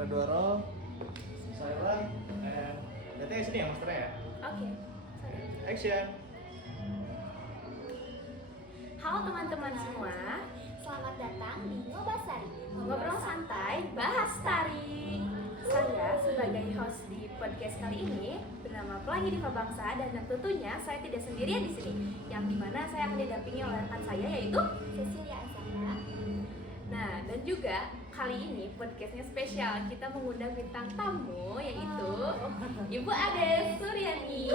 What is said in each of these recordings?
Ada 2 roll. Silent. Berarti sini ya masternya ya? Oke. Action. Halo teman-teman semua, Selamat datang di Ngobasari. ngobrol santai, bahas tari. Saya sebagai host di podcast kali ini bernama Pelangi Diva Bangsa dan tentunya saya tidak sendirian di sini. Yang dimana saya akan didampingi oleh rekan saya yaitu Cecilia Azara. Nah, dan juga kali ini podcastnya spesial. Kita mengundang bintang tamu yaitu Ibu Ade Suryani.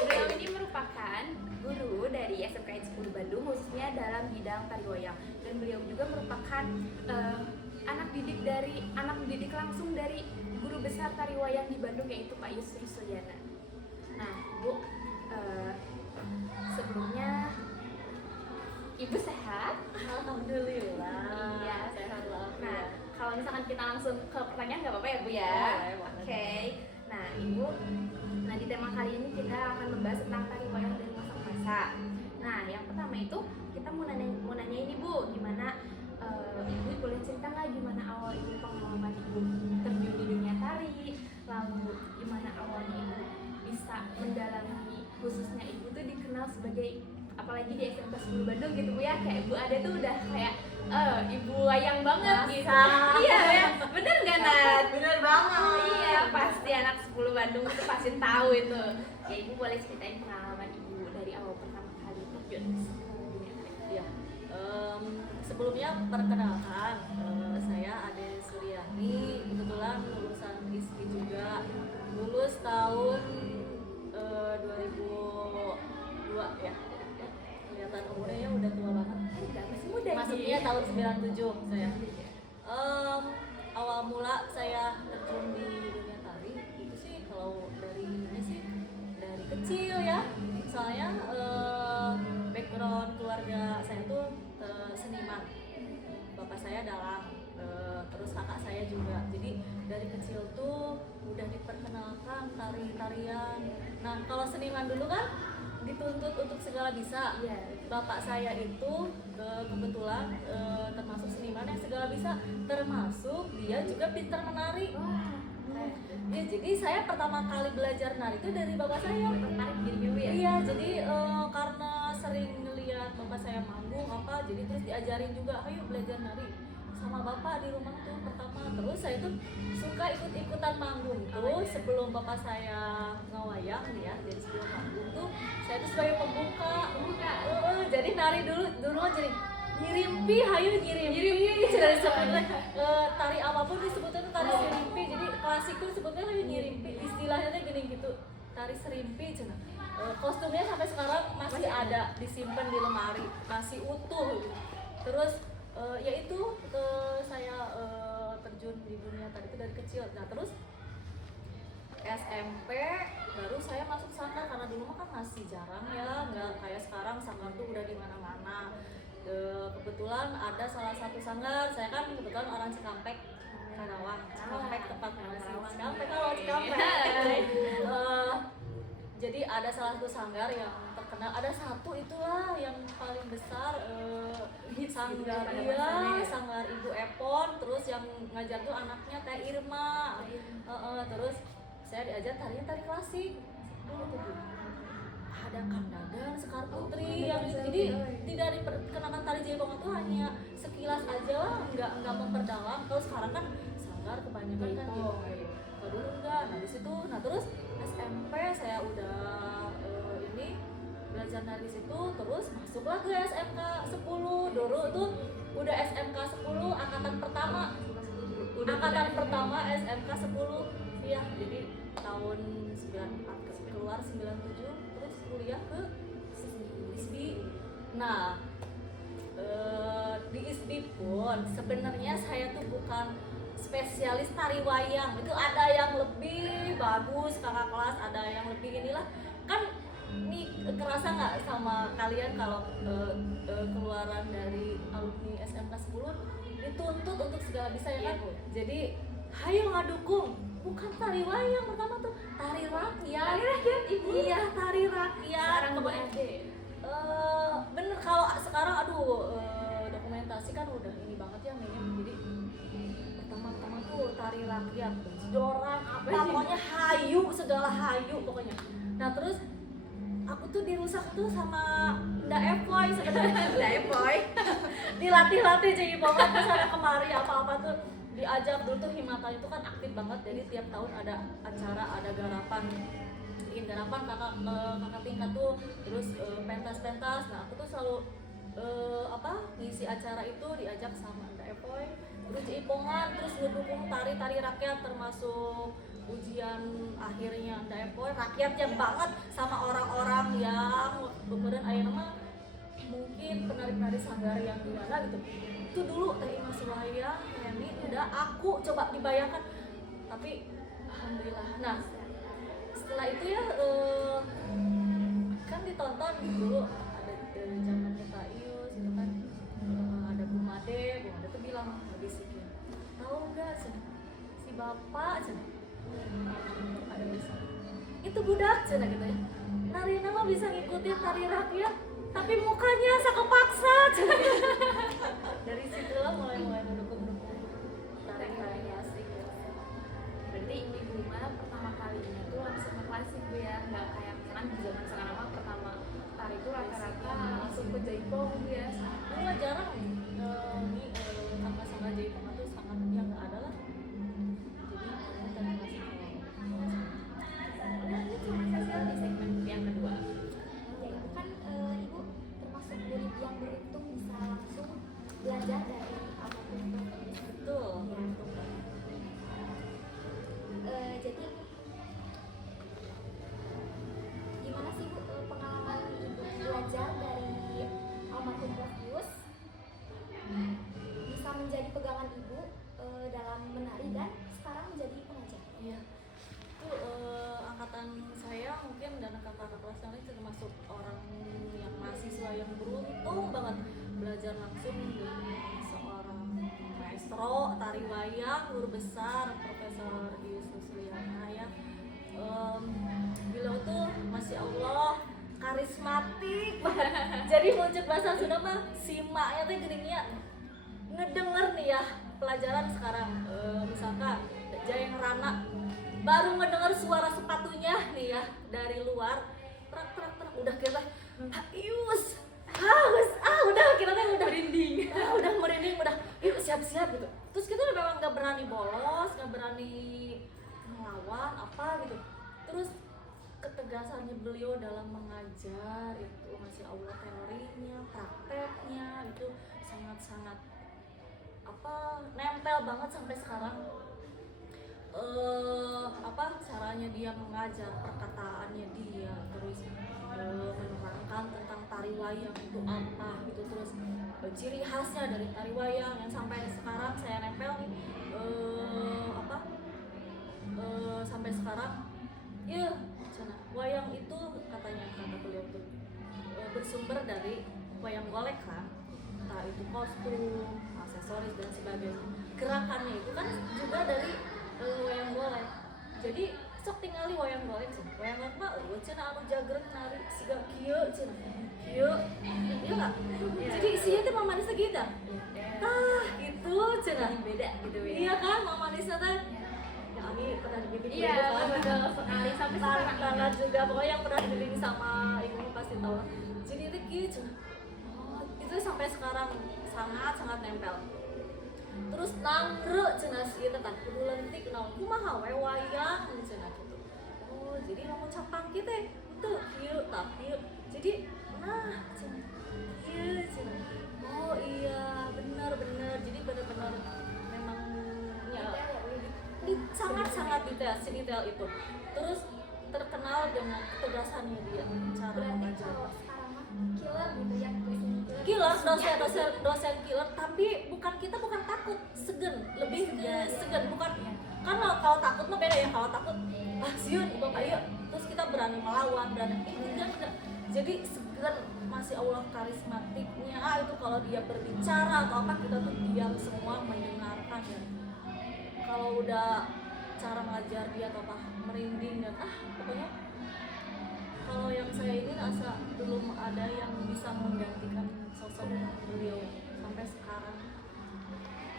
Beliau ini merupakan guru dari SMKN 10 Bandung, khususnya dalam bidang tari wayang. Dan beliau juga merupakan anak didik langsung dari guru besar tari wayang di Bandung yaitu Pak Yusri Suryana. Nah, Bu, sebelumnya Ibu sehat? Alhamdulillah. Iya. Sehat lah. Nah, kalau misalkan kita langsung ke pertanyaan nggak apa-apa ya Bu ya? Oke. Nah, Ibu, di tema kali ini kita akan membahas tentang tari wayang dari masa ke masa. Nah, yang pertama itu kita mau nanya ini Bu, gimana Ibu boleh cerita nggak gimana awal Ibu pengalaman Ibu terjun di dunia tari, lalu gimana awalnya Ibu bisa mendalami, khususnya Ibu tuh dikenal sebagai, apalagi di SMK 10 Bandung gitu Bu ya, kayak Ibu Ade tuh udah kayak ibu wayang banget gitu. Iya ya, bener nggak Nat? Bener banget. Iya, pasti anak 10 Bandung tuh pasti tahu itu. Ya Ibu boleh ceritain pengalaman Ibu dari awal pertama kali terjun ke dunia tari. Ya, sebelumnya perkenalkan, saya Ade Suryani, kebetulan lulusan ISPI juga, lulus tahun 2002 ya. Kelihatan umurnya ya udah tua banget. Masih muda Masuknya tahun 97 saya. Awal mula saya terjun di dunia tari itu sih kalau dari ini sih dari kecil ya. Soalnya background keluarga saya tuh seniman. Bapak saya dalang, terus kakak saya juga. Jadi dari kecil tuh udah diperkenalkan tari-tarian. Nah, kalau seniman dulu kan dituntut untuk segala bisa. Iya. Bapak saya itu kebetulan termasuk seniman yang segala bisa, termasuk dia juga pintar menari. Wah, Ya, jadi saya pertama kali belajar nari itu dari bapak saya. tertarik jadi Ibu ya? Iya, jadi karena sering ngeliat bapak saya manggung apa, jadi terus diajarin juga, ayo belajar nari sama bapak di rumah tuh pertama. Terus saya tuh suka ikut-ikutan manggung tuh sebelum bapak saya ngawayang nih ya. Jadi sebelum manggung tuh saya tuh sebagai pembuka. Jadi nari dulu jadi nyirimpi, hayu nyirimpi. Dari sebutnya tari apapun disebutnya tuh tari serimpi. Jadi klasik tuh sebutnya hayu nyirimpi. Istilahnya tuh gini gitu, tari serimpi cina. Kostumnya sampai sekarang masih ada disimpan di lemari, masih utuh. Terus yaitu saya terjun di dunia tari itu dari kecil. Nah terus SMP baru saya masuk sanggar, karena dulu mah kan masih jarang ya, nggak kayak sekarang sanggar tuh udah di mana-mana. Kebetulan ada salah satu sanggar, saya kan kebetulan orang Cikampek, Karawang. Cikampek tepat mana sih? Cikampek kalau Cikampek. Jadi ada salah satu sanggar yang terkenal, ada satu itulah yang paling besar, sanggar sanggar Ibu Epon, terus yang ngajar tuh anaknya Teh Irma. Terus saya diajar tari klasik. Ada Kandagan, Sekar Putri, yang jadi tidak diperkenalkan tari jaipong itu hanya sekilas aja lah, nggak memperdalam. Kalau sekarang kan sanggar kebanyakan kan jaipong, kalau dulu enggak. Nah di situ, nah terus SMP saya udah ini belajar nari di situ, terus masuklah ke SMK 10. Dulu tuh udah SMK 10 angkatan pertama. Angkatan pertama SMK 10. Iya, jadi tahun 94 keluar 97, terus kuliah ke ISBI. Nah, di ISBI pun sebenarnya saya tuh bukan spesialis tari wayang. Itu ada yang lebih bagus kakak kelas, ada yang lebih inilah. Kan ini kerasa nggak sama kalian kalau keluaran dari alumni SMK 10 dituntut untuk segala bisa ya kan? Jadi hayo ngadukung, bukan tari wayang pertama tuh, tari rakyat. Ibu? Iya, tari rakyat. Sekarang Bu Ade. Bener, kalau sekarang dokumentasi kan udah ini banget ya minim, jadi tari rakyat, dorang apa pokoknya hayu, segala hayu pokoknya. Nah terus aku tuh dirusak tuh sama Nda Epoy sebenarnya. Nda Epoy dilatih-latih jadi banget ke sana kemari apa-apa tuh diajak. Dulu tuh Himata itu kan aktif banget, jadi tiap tahun ada acara, ada garapan, bikin garapan kakak tingkat tuh, terus pentas-pentas. Nah aku tuh selalu ngisi acara itu diajak sama Nda Epoy, terus Ipongan, terus ngedukung tari-tari rakyat, termasuk ujian akhirnya Nda Epoy rakyatnya banget sama orang-orang yang kemudian ayeuna mah mungkin penari-penari sanggar yang gimana gitu. Itu dulu Teh Ima Suwaya, Reni, udah aku coba dibayangkan, tapi alhamdulillah. Nah setelah itu ya kan ditonton dulu ada zamannya Pak Ius gitu kan, ada Bu Made tuh bilang bisikin, tahu nggak si bapak ada bisa itu budak cina gitu ya, Narina mah bisa ngikutin tari rakyat tapi mukanya sakepaksa cina gitu. Dari situlah mulai mendukung tari klasik. Berarti ibu mah pertama kalinya tuh langsung ke klasik Bu ya, nggak kayak misalkan di zaman sekarang mah pertama tari itu rata-rata langsung ke jaipong Bu ya. Dulu jarang nih sangga jaipong itu sangat ya nggak ada lah. Jadi tari klasik. Nah ini cuma saya di segmen yang kedua. Ya itu kan ibu termasuk murid yang beruntung bisa langsung belajar dari apapun itu. Betul. Jadi gimana sih Bu pengalaman ibu belajar dari almarhum Prof. Yus bisa menjadi pegangan ibu dalam menari dan sekarang menjadi pengajar? Iya. Itu angkatan saya mungkin dan kakak-kakak kelas yang lain termasuk orang yang mahasiswa yang beruntung banget belajar langsung dengan seorang maestro tari wayang guru besar Profesor Yusuf Liana ya. Beliau tuh masya Allah karismatik banget. Jadi muncul bahasa Sunda mah simaknya tuh geningnya ngedenger nih ya pelajaran sekarang. Misalkan Jayang Rana baru ngedenger suara sepatunya nih ya dari luar, trak udah kita Yus udah kita udah merinding, udah merinding, udah yuk siap-siap gitu. Terus kita memang nggak berani bolos, nggak berani melawan apa gitu. Terus ketegasannya beliau dalam mengajar itu masya Allah, teorinya, prakteknya itu sangat-sangat nempel banget sampai sekarang. Caranya dia mengajar, perkataannya dia, terus menerangkan tentang tari wayang itu apa gitu, terus ciri khasnya dari tari wayang yang sampai sekarang saya nempel nih sampai sekarang ya wayang itu katanya kata beliau tuh bersumber dari wayang golek kan, entah itu kostum, aksesoris dan sebagainya. Gerakannya itu kan juga dari wayang golek. Jadi sok tingali wayang golek sih. Wayang golek mah cenah anu jagreg nari siga kieu cenah. Kieu. Iya enggak? Jadi isinya teh mamanisnya gitu. Tah, gitu cenah. Beda gitu ya. Iya kan, mamanisnya teh. Ya Ami pernah dibimbing Iya, betul sekali sampai sekarang. Tangan juga pokoknya yang pernah dibimbing sama ibu pasti tahu. Jadi itu gitu. Oh, itu sampai sekarang sangat nempel. Terus nangre cenah sih teh kudu leutik naon kumaha we wayang cenah gitu. Oh, jadi lamun capang kieu teh teu kieu tah kieu. Jadi nah cenah kieu cenah. Oh iya, benar. Jadi benar-benar memang ya sangat detail, sedetail itu. Terus terkenal dengan ketegasannya dia cara Berarti mengajar. kalau sekarang mah killer gitu ya, Killer, dosen killer, tapi bukan takut, segen, lebih ke segen, bukan kan kalau takut mah beda ya, kalau takut siun bapak yuk, terus kita berani melawan, enggak, jadi segen, masih Allah karismatiknya itu kalau dia berbicara atau apa kita tuh diam semua mendengarkan ya. Kalau udah cara mengajar dia atau apa merinding dan pokoknya kalau yang saya ini rasa belum ada yang bisa menggantikan sosok beliau sampai sekarang.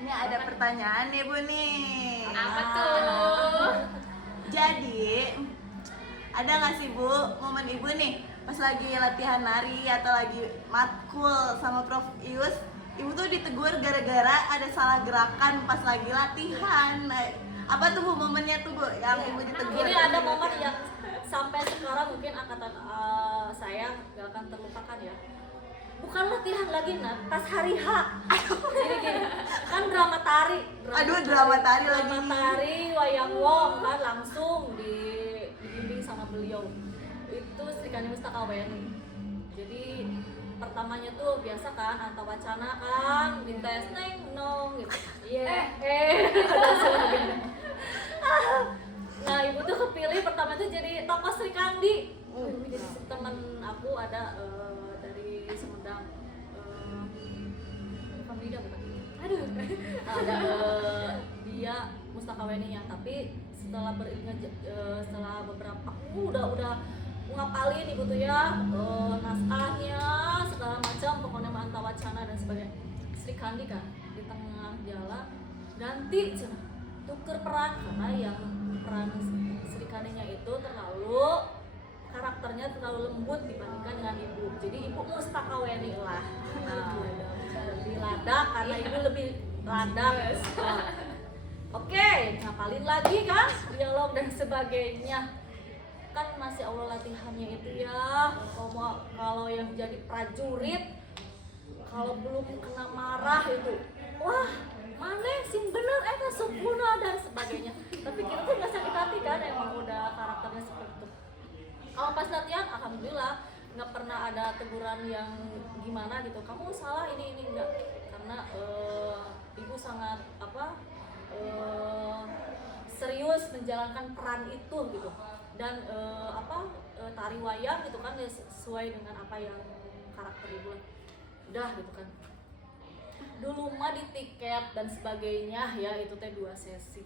Ini ada pertanyaan nih Bu nih. Apa tuh? Jadi ada nggak sih Bu momen Ibu nih pas lagi latihan nari atau lagi matkul sama Prof Ius, Ibu tuh ditegur gara-gara ada salah gerakan pas lagi latihan. Nah, apa tuh Bu momennya tuh Bu yang Ibu ditegur? Ini ada momen yang sampai sekarang mungkin angkatan saya gak akan terlupakan ya. Bukan latihan lagi pas hari H. Jadi gini, kan drama tari Drama tari wayang wong kan langsung dibimbing sama beliau. Itu Sri Kandi Mustaka Weni. Jadi pertamanya tuh biasa kan antawacana kan, dites neng nong gitu. Nah, Ibu tuh kepilih pertama tuh jadi tokoh Sri Kandi. Jadi teman aku ada dari Sumedang, Famida bukan? Aduh, ada dia Mustaka Weni yang tapi setelah setelah beberapa udah ngapalin Ibu tuh ya naskahnya segala macam pokoknya antawacana dan sebagainya. Sri Kandi kan di tengah jalan ganti cenah tuker peran karena yang peran Sri Kandinya itu karakternya terlalu lembut dibandingkan dengan Ibu. Jadi Ibu Mustaka Weni lah. Nah, lebih ladak karena Ibu lebih ladak. Oke, ngapalin lagi kan dialog dan sebagainya. Kan masih Allah latihannya itu ya. Kalau yang jadi prajurit kalau belum kena marah itu, wah mana sing bener sempurna dan sebagainya. Tapi kita tuh nggak sakit hati kan, emang udah karakternya seperti itu. Kalau pas latihan, alhamdulillah nggak pernah ada teguran yang gimana gitu. Kamu salah ini enggak, karena Ibu sangat serius menjalankan peran itu gitu. Dan tari wayang gitu kan sesuai dengan apa yang karakter Ibu udah gitu kan. Dulu mah di tiket dan sebagainya ya itu teh 2 sesi.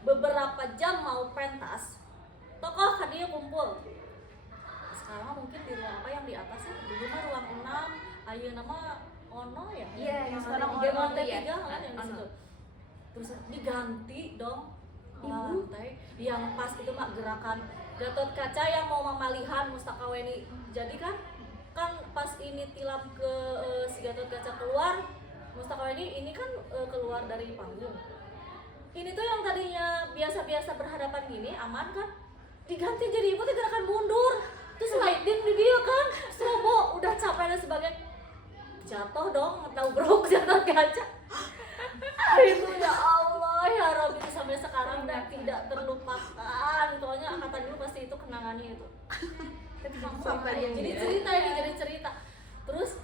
Beberapa jam mau pentas, tokoh dia kumpul. Sekarang mungkin di ruang apa yang di atas ya? Dulu mah ruang 6, ayeuna nama ono ya. Iya, yang sekarang ada ono, 3 kan yang di situ. Terus diganti dong lantai yang pas itu mah gerakan Gatot Kaca yang mau memalihan Mustaka Weni. Jadi kan pas ini tilam ke si Gatot Kaca keluar, Mustaka Weni ini kan keluar dari panggung. Ini tuh yang tadinya biasa-biasa berhadapan gini aman kan, diganti jadi Ibu tuh gerakan mundur, terus sliding di dia kan, strobo udah capek dan sebagainya, jatuh dong, ngetabruk Gatot Kaca. Itu ya Allah ya Rob, itu sampai sekarang udah tidak terlupakan. Soalnya angkatan dulu pasti itu kenangannya itu. Jadi cerita. Terus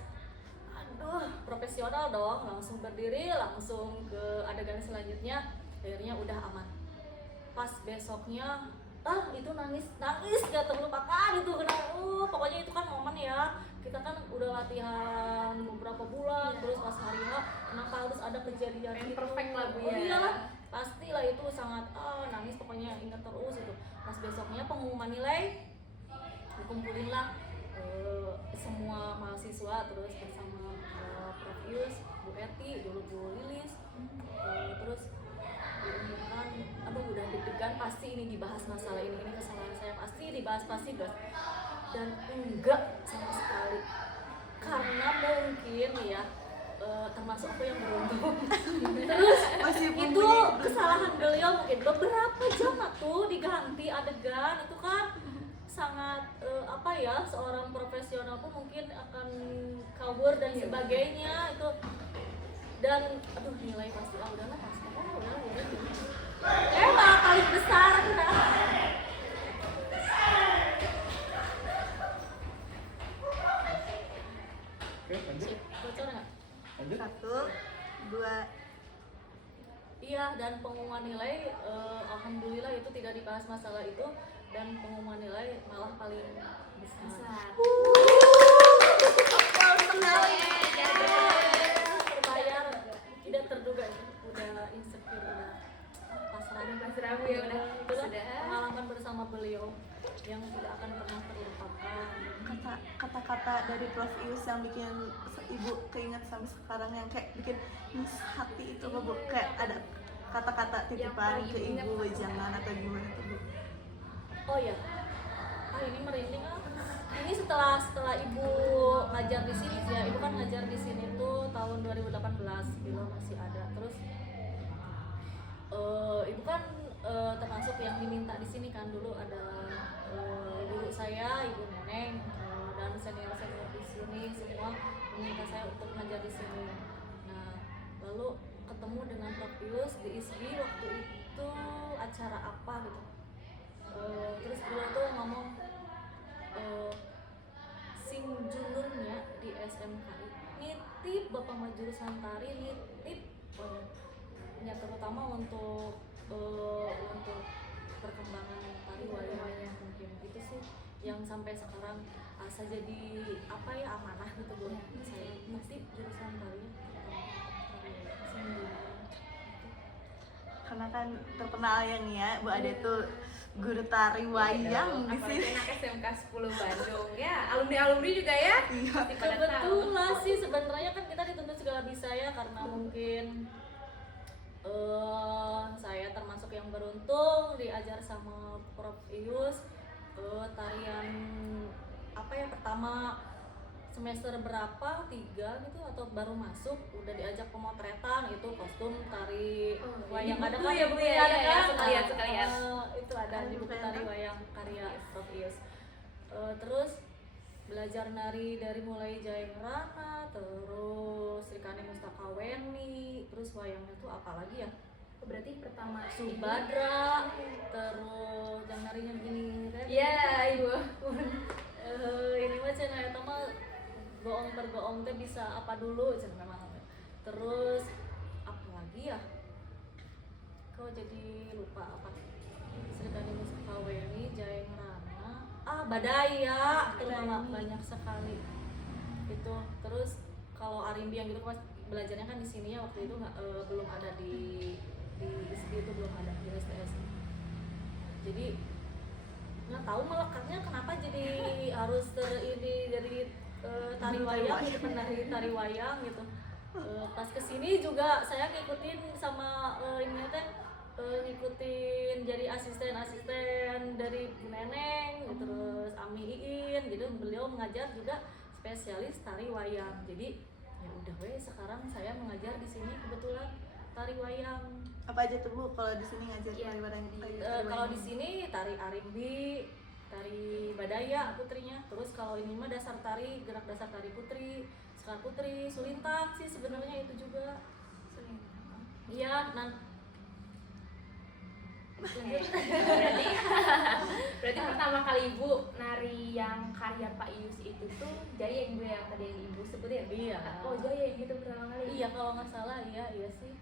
aduh, profesional dong, langsung berdiri, langsung ke adegan selanjutnya. Akhirnya udah aman. Pas besoknya itu nangis gak terlupakan itu pokoknya itu kan momen ya, kita kan udah latihan beberapa bulan terus pas hari H kenapa harus ada kejadian itu perfect lah Bu ya. Iyalah pastilah itu sangat nangis pokoknya, ingat terus itu. Pas besoknya pengumuman nilai dikumpulin lah semua mahasiswa terus bersama Prof Ius, Bu Eti, dulu Bu Lilis, terus diumumkan, aduh udah deg-degan pasti ini dibahas masalah ini kesalahan saya pasti dibahas dan enggak sama sekali karena mungkin ya termasuk aku yang beruntung. Terus itu kesalahan beliau mungkin beberapa jam tuh diganti adegan itu kan sangat seorang profesional pun mungkin akan kabur dan sebagainya itu. Dan aduh nilai pasti udahlah pasti malah paling besar kan. Oke, lanjut. Bocor nggak? Lanjut. 1, 2. Iya, dan pengumuman nilai alhamdulillah itu tidak dibahas masalah itu, dan pengumuman nilai malah paling besar. Terbayar, tidak terduga itu udah insecure, udah pasrah ya udah itulah sudah. pengalaman bersama beliau yang tidak akan pernah terlupakan. Kata-kata dari Prof Ius yang bikin Ibu keinget sampai sekarang yang kayak bikin hati kata-kata titipan Yang ke paling ibu ingat. jangan atau gimana tuh Bu? Oh ya, ini merinding ah. Ini setelah ibu ngajar di sini sih ya, ibu kan ngajar di sini tuh tahun 2018 gitu masih ada. Terus ibu kan termasuk yang diminta di sini kan, dulu ada guru saya, ibu Neneng, dan senior di sini semua meminta saya untuk ngajar di sini. Nah, lalu ketemu dengan Prof Ius di ISBI waktu itu acara apa gitu. Terus beliau tuh ngomong sing julun ya di SMKI nitip bapak mah jurusan tari nitip ya terutama untuk perkembangan tari wayang mungkin itu sih yang sampai sekarang asa jadi apa ya amanah gitu Bu. Saya nitip jurusan tari sing julun. Karena kan terkenal yang ya Bu Ade tuh guru tari wayang di Apalagi sini. anak SMK 10 Bandung ya, alumni juga ya. Iya. Pasti pada tahu. Kebetulan sih sebenarnya kan kita dituntut segala bisa ya, karena mungkin saya termasuk yang beruntung diajar sama Prof Ius tarian apa ya, pertama semester berapa 3 gitu atau baru masuk udah diajak pemotretan, itu kostum tari wayang ada kan ya Bu ya, ada ya, kan sekalian. itu ada di buku tari wayang karya Prof Ius. Terus belajar nari dari mulai Jaeng Rana, terus Srikani Mustakaweni, terus wayangnya tuh apalagi ya, Berarti pertama Subadra, terus yang narinya gini kan ya Ibu. ini mah cenah eta mah goong bergoong teh bisa apa dulu cenah memang. Terus apa lagi ya, kau jadi lupa apa, Srikani Mustakaweni, Jaeng Rana, Badaya terutama banyak sekali itu. Terus kalau Arimbi yang gitu pas belajarnya kan di sini ya, waktu itu nggak belum ada di ISBI itu belum ada di STS. Jadi nggak tahu melekatnya kenapa jadi harus ini dari tari wayang gitu, penari tari wayang gitu. Pas kesini juga saya ngikutin sama ini teh ngikutin jadi asisten dari Bu Neneng, terus Ami Iin, jadi beliau mengajar juga spesialis tari wayang. Jadi ya udah weh, sekarang saya mengajar di sini kebetulan tari wayang. Apa aja tuh Bu kalau di sini ngajar Iya, tari wayang? Kalau di sini tari Arimbi, tari Badaya putrinya. Terus kalau ini mah dasar tari, gerak dasar tari putri, sekar putri, sulintak sih sebenarnya itu juga. Iya, Berarti pertama kali Ibu nari yang karya Pak Ius itu tuh Jaya Ibu yang tadi yang Ibu sebutin. Iya. Oh Jaya gitu pertama kali. Iya kalau nggak salah, iya sih.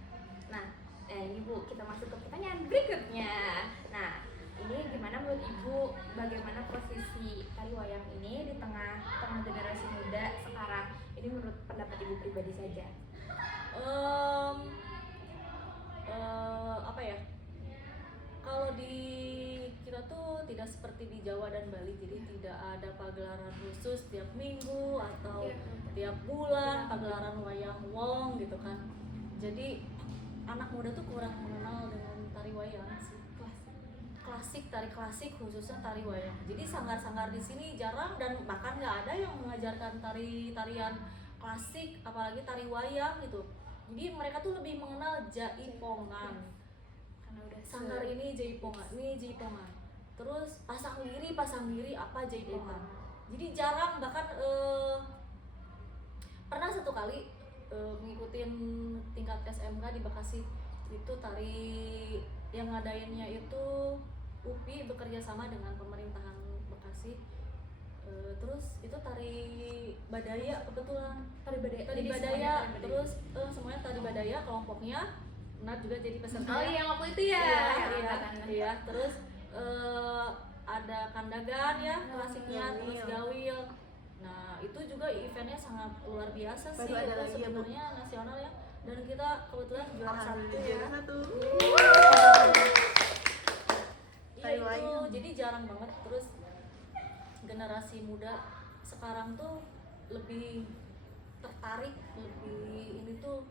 Nah, ini Bu, kita masuk ke pertanyaan berikutnya. Nah, ini gimana menurut Ibu, bagaimana posisi tari wayang ini di tengah generasi muda sekarang? Ini menurut pendapat Ibu pribadi saja. Apa ya? Kalau di kita tuh tidak seperti di Jawa dan Bali, jadi tidak ada pagelaran khusus tiap minggu atau tiap bulan pagelaran wayang wong gitu kan. Jadi anak muda tuh kurang mengenal dengan tari wayang sih. Klasik, tari klasik khususnya tari wayang. Jadi sanggar-sanggar di sini jarang dan bahkan nggak ada yang mengajarkan tarian klasik, apalagi tari wayang gitu. Jadi mereka tuh lebih mengenal jaipongan. Sanggar ini jaipongan, terus pasang diri apa jaipongan. Jadi jarang, bahkan pernah satu kali ngikutin tingkat SMK di Bekasi, itu tari yang ngadainnya itu UPI bekerja sama dengan pemerintahan Bekasi. Terus itu tari Badaya kebetulan, tari Badaya, terus semuanya tari Badaya kelompoknya. Nat juga jadi peserta. Oh iya, waktu itu ya. Iya. Terus ada kandagan ya, klasiknya, terus gawil. Nah itu juga eventnya sangat luar biasa sih. Baru ada Itu lagi ya, Bu? sebenarnya nasional ya. Dan kita kebetulan juara satu ya. Juara satu. Iya itu, jadi jarang banget. Terus generasi muda sekarang tuh lebih tertarik, lebih ini tuh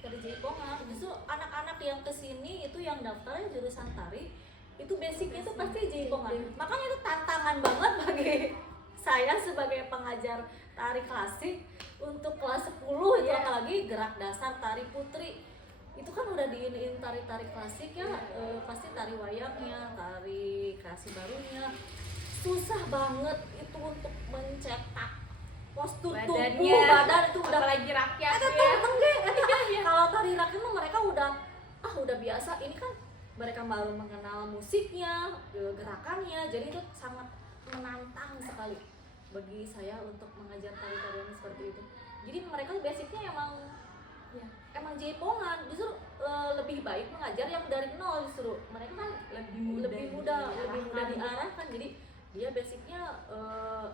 ke tari jaipongan. Justru anak-anak yang kesini itu yang daftarnya jurusan tari itu basicnya itu pasti jaipongan. Makanya itu tantangan banget bagi saya sebagai pengajar tari klasik untuk kelas 10 itu apalagi gerak dasar tari putri. Itu kan udah diinin tari-tari klasik ya, pasti tari wayangnya, tari kreasi barunya. Susah banget itu untuk mencetak postur Badannya, tubuh, badan itu udah apalagi rakyat ada ya. kalau tari rakyat tuh mereka udah biasa. Ini kan mereka baru mengenal musiknya, gerakannya, jadi itu sangat menantang sekali bagi saya untuk mengajar tari-tarian seperti itu. Jadi mereka basicnya emang jaipongan. Justru lebih baik mengajar yang dari nol. Justru mereka kan lebih mudah diarahkan. Jadi dia basicnya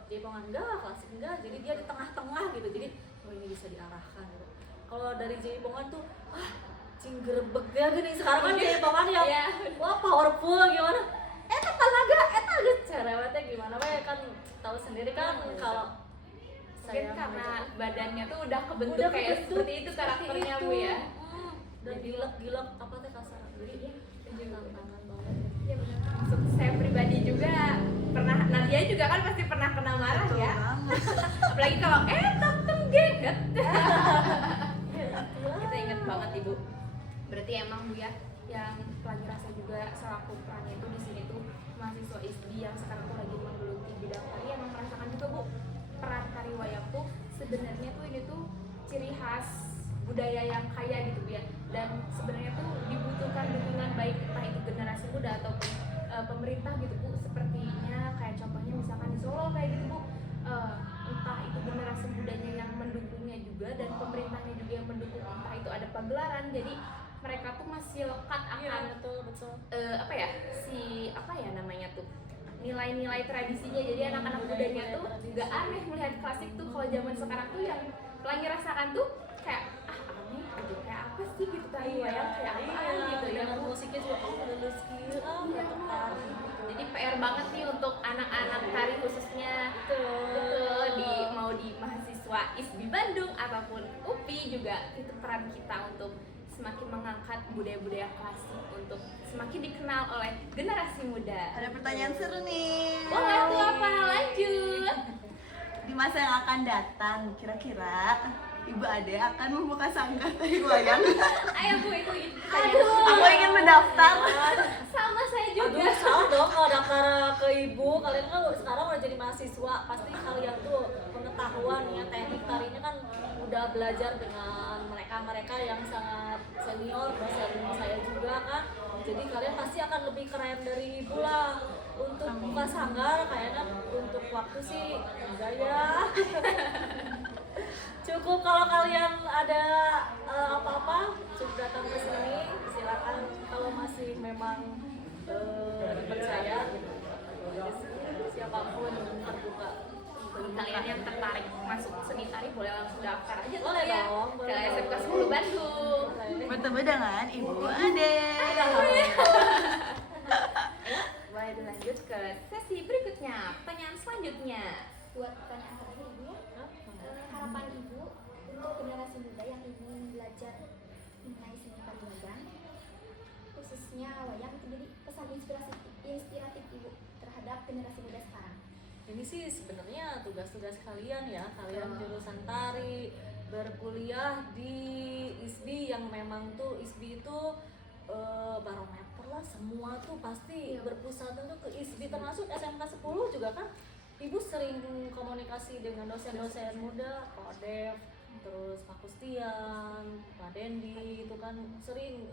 jaipongan enggak, klasik enggak, jadi dia di tengah-tengah gitu. Jadi ini bisa diarahkan gitu. Kalau dari jaipongan tuh cinggerbek ya gini. Sekarang kan jaipongan yang wah powerful gimana, tenaga cerewetnya gimana kan tahu sendiri kan. Kalau Mungkin saya karena mengajar badannya tuh udah kebentuk udah kayak kebentuk seperti itu karakternya Bu ya. Dan gilek apa teh kasar. Jadi tantangan banget. Iya benar. Untuk saya pribadi juga pernah, Nadia juga kan pasti pernah kena marah ya. Apalagi kalau gengget. Kita inget banget Ibu. Berarti emang Bu ya, yang lagi rasa juga selaku perannya itu di sini tuh mahasiswa ISBI yang sekarang tuh lagi menggeluti bidang tari, emang merasakan juga Bu peran tari wayang tuh sebenarnya tuh ini tuh ciri khas budaya yang kaya gitu Bu ya. Dan sebenarnya tuh dibutuhkan dukungan baik entah itu generasi muda ataupun pemerintah gitu Bu. Sepertinya kayak contohnya misalkan di Solo kayak gitu Bu, entah itu generasi mudanya yang mendukungnya juga dan pemerintahnya juga yang mendukung, entah itu ada pagelaran. Jadi mereka tuh masih lekat akan betul namanya tuh nilai-nilai tradisinya. Jadi anak-anak mudanya tuh gak aneh melihat klasik tuh. Kalau zaman sekarang tuh yang lagi rasakan tuh kayak aneh gitu, kayak apa sih gitu tari wayang kayak apaan gitu ya. Dengan musiknya juga udah skill tari. Jadi PR banget nih untuk anak-anak tari khususnya betul mau di mahasiswa ISBI Bandung ataupun UPI juga. Itu peran kita untuk semakin mengangkat budaya-budaya klasik untuk semakin dikenal oleh generasi muda. Ada pertanyaan seru nih. Boleh tuh apa? Lanjut. Di masa yang akan datang, kira-kira Ibu Ade akan membuka sanggar tari wayang. Ayo Bu, itu Aku ingin mendaftar. sama saya juga. Aduh, salah dong kalau daftar ke ibu. Kalian kan sekarang udah jadi mahasiswa, pasti kalian tuh pengetahuan ya, teknik tarinya kan udah belajar dengan mereka yang sangat senior, dosen saya juga kan. Jadi kalian pasti akan lebih keren dari ibu lah. Untuk buka sanggar kayaknya untuk waktu sih enggak ya. Cukup kalau kalian ada apa-apa cukup datang ke sini, silakan. Kalau masih memang dipercaya siapapun terbuka. Bagi kalian yang tertarik masuk seni tari boleh langsung daftar aja tuh Boleh ya dong, ke boleh SMK dong. 10 Bandung. Bertemu dengan Ibu Ade. Boleh dilanjut ke sesi berikutnya, pertanyaan selanjutnya. Buat pertanyaan terakhir Ibu ya, harapan Ibu untuk generasi muda yang ingin belajar mengenai seni tari wayang, khususnya wayang, itu jadi pesan inspiratif Ibu terhadap generasi muda sekarang. Ini sih sebenarnya tugas-tugas kalian ya, kalian jurusan tari berkuliah di ISBI yang memang tuh ISBI itu barometer lah, semua tuh pasti berpusat tuh ke ISBI, termasuk SMK 10 juga kan. Ibu sering komunikasi dengan dosen-dosen muda, Pak Dev, terus Pak Kustian, Pak Dendi, itu kan sering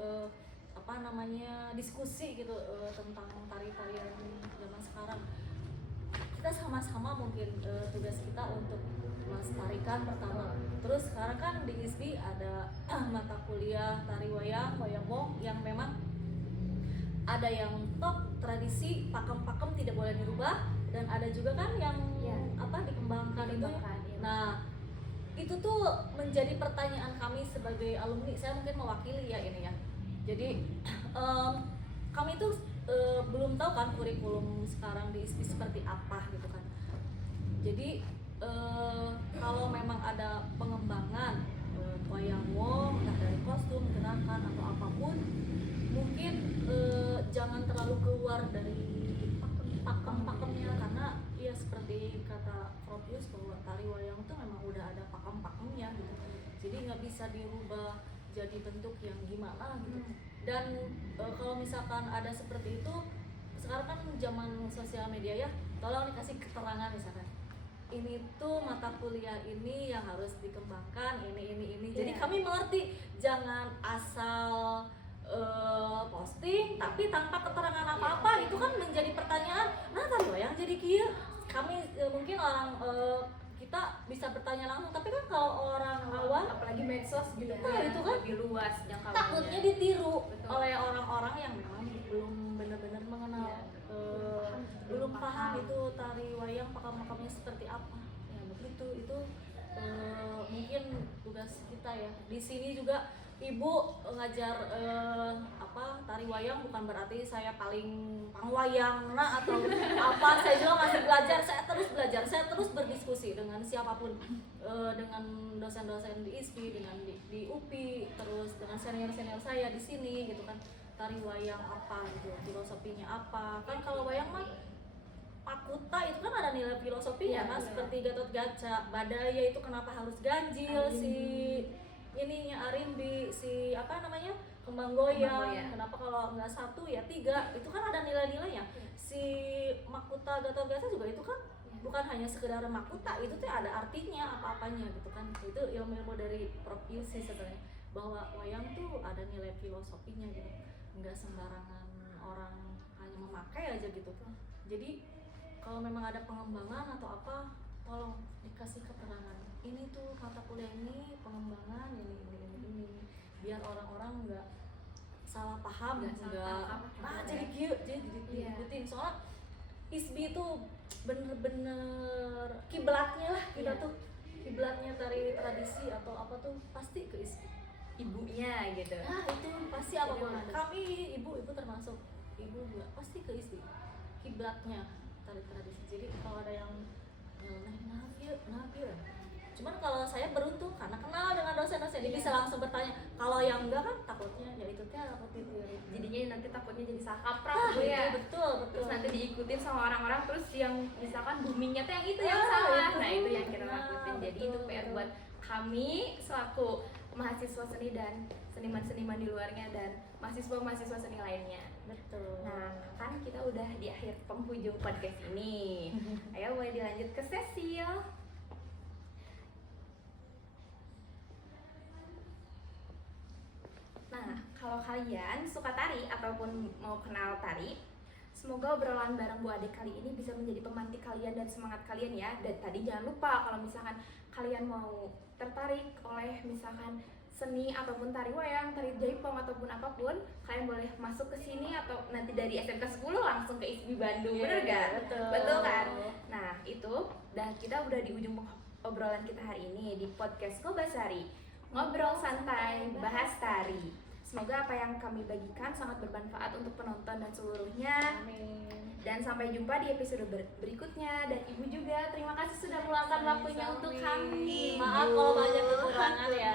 diskusi gitu tentang tari-tarian zaman sekarang. Kita sama-sama mungkin tugas kita untuk melestarikan pertama. Terus sekarang kan di ISBI ada mata kuliah tari wayang, wayang wong yang memang ada yang top tradisi, pakem-pakem tidak boleh dirubah, dan ada juga kan yang dikembangkan itu. Nah, itu tuh menjadi pertanyaan kami sebagai alumni. Saya mungkin mewakili ya ini ya. Jadi kami tuh belum tahu kan kurikulum sekarang di ISBI seperti apa gitu kan. Jadi kalau memang ada pengembangan wayang wong, entah dari kostum keluar dari pakem-pakemnya, karena ya seperti kata Prof Yus bahwa tari wayang itu memang udah ada pakem-pakemnya gitu, jadi nggak bisa dirubah jadi bentuk yang gimana gitu. Dan kalau misalkan ada seperti itu, sekarang kan zaman sosial media ya, tolong dikasih keterangan misalkan ini tuh mata kuliah ini yang harus dikembangkan, ini. Jadi kami mengerti, jangan asal posting tapi tanpa keterangan apa-apa. Itu kan menjadi pertanyaan. Nah, tadi wayang jadi kieu. Kami mungkin orang kita bisa bertanya langsung, tapi kan kalau orang awam, apalagi medsos gitu nah, itu kan lebih luas jangkauannya. takutnya ditiru Betul. oleh orang-orang yang memang belum benar-benar mengenal, belum paham itu tari wayang pakam-pakamnya seperti apa. Ya begitu, itu mungkin tugas kita ya. Di sini juga ibu ngajar tari wayang bukan berarti saya paling pangwayang atau apa. Saya juga masih belajar, saya terus berdiskusi dengan siapapun, dengan dosen-dosen di ISPI, dengan di UPI, terus dengan senior-senior saya di sini gitu kan. Tari wayang apa gitu, filosofinya apa. Kan kalau wayang mah Pakuta itu kan ada nilai filosofinya kan, seperti Gatot Kaca, Badaya itu kenapa harus ganjil, si ininya Arimbi, si apa namanya, kembang goyang, kenapa kalau nggak 1 ya 3, itu kan ada nilai-nilainya. Si Makuta Gatot Kaca juga itu kan bukan hanya sekedar Makuta, itu tuh ada artinya apa-apanya gitu kan. Itu ilmu-ilmu dari Prof Yus sih sebenarnya, bahwa wayang tuh ada nilai filosofinya gitu, nggak sembarangan orang hanya memakai aja gitu. Jadi kalau memang ada pengembangan atau apa, tolong dikasih keterangan. Ini tuh mata kuliah ini pengembangan ini, biar orang-orang nggak salah paham, nggak jadi kieu, jadi diikutin. Soalnya ISBI itu bener-bener kiblatnya lah kita tuh, kiblatnya tari tradisi atau apa tuh pasti ke ISBI. Ibunya gitu. Nah itu pasti apapun. Kami ibu termasuk ibu juga pasti ke ISBI, kiblatnya tari tradisi. Jadi kalau ada yang nah yuk. Cuman kalau saya beruntung karena kenal dengan dosen-dosen, dia bisa langsung bertanya. Kalau yang enggak kan takutnya ya itu teh apa itu ya. Jadinya nanti takutnya jadi salah kaprah gitu ya. Betul. Terus nanti diikutin sama orang-orang, terus yang misalkan boomingnya tuh yang itu yang salah. Nah itu yang kita takutin. Jadi itu PR buat kami selaku mahasiswa seni dan seniman-seniman di luarnya dan mahasiswa-mahasiswa seni lainnya. Betul. Nah, kan kita udah di akhir penghujung podcast ini. Ayo boleh dilanjut ke Cecil. Nah, kalau kalian suka tari ataupun mau kenal tari, semoga obrolan bareng Bu Ade kali ini bisa menjadi pemantik kalian dan semangat kalian ya. Dan tadi jangan lupa kalau misalkan kalian mau tertarik oleh misalkan seni ataupun tari wayang, tari jaipong ataupun apapun, kalian boleh masuk ke sini atau nanti dari SMK 10 langsung ke ISBI Bandung, bener gak? Betul kan? Nah itu, dan kita udah di ujung obrolan kita hari ini di podcast Ngobasari, ngobrol santai, bahas tari. Semoga apa yang kami bagikan sangat bermanfaat untuk penonton dan seluruhnya. Amin. Dan sampai jumpa di episode berikutnya. Dan Ibu juga terima kasih sudah meluangkan waktunya untuk kami. Maaf kalau banyak kekurangan ya.